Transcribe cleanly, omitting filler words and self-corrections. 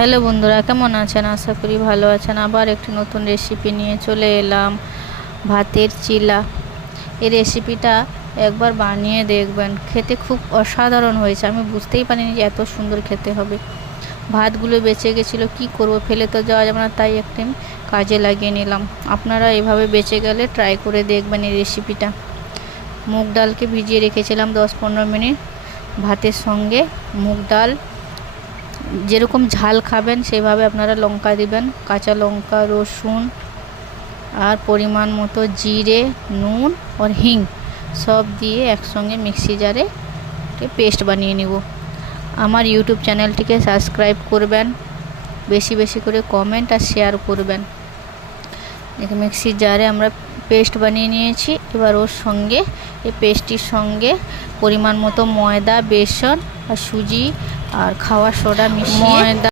Hello বন্ধুরা, কেমন আছেন? আশা করি ভালো আছেন। আবার একটি নতুন রেসিপি নিয়ে চলে এলাম, ভাতের চিলা। এই রেসিপিটা একবার বানিয়ে দেখবেন, খেতে খুব অসাধারণ হয়েছে। আমি বুঝতেই পারিনি যে এত সুন্দর খেতে হবে। ভাতগুলো বেঁচে গেছিলো, কি করব, ফেলে তো যাওয়া যাবে না, তাই একটু কাজে লাগিয়ে নিলাম। আপনারা এভাবে বেঁচে গেলে ট্রাই করে দেখবেন এই রেসিপিটা। মুগ ডালকে ভিজিয়ে রেখেছিলাম 10-15 মিনিট। ভাতের সঙ্গে মুগ ডাল, যেরকম ঝাল খাবেন সেভাবে আপনারা লঙ্কা দিবেন, কাঁচা লঙ্কা, রসুন আর পরিমাণ মতো জিরে, নুন আর হিং সব দিয়ে একসঙ্গে মিক্সি জারে পেস্ট বানিয়ে নিব। আমার ইউটিউব চ্যানেলটিকে সাবস্ক্রাইব করবেন, বেশি বেশি করে কমেন্ট আর শেয়ার করবেন। মিক্সির জারে আমরা পেস্ট বানিয়ে নিয়েছি। এবার ওর সঙ্গে, এই পেস্টটির সঙ্গে পরিমাণ মতো ময়দা, বেসন আর সুজি আর খাওয়ার সোডা মিশিয়ে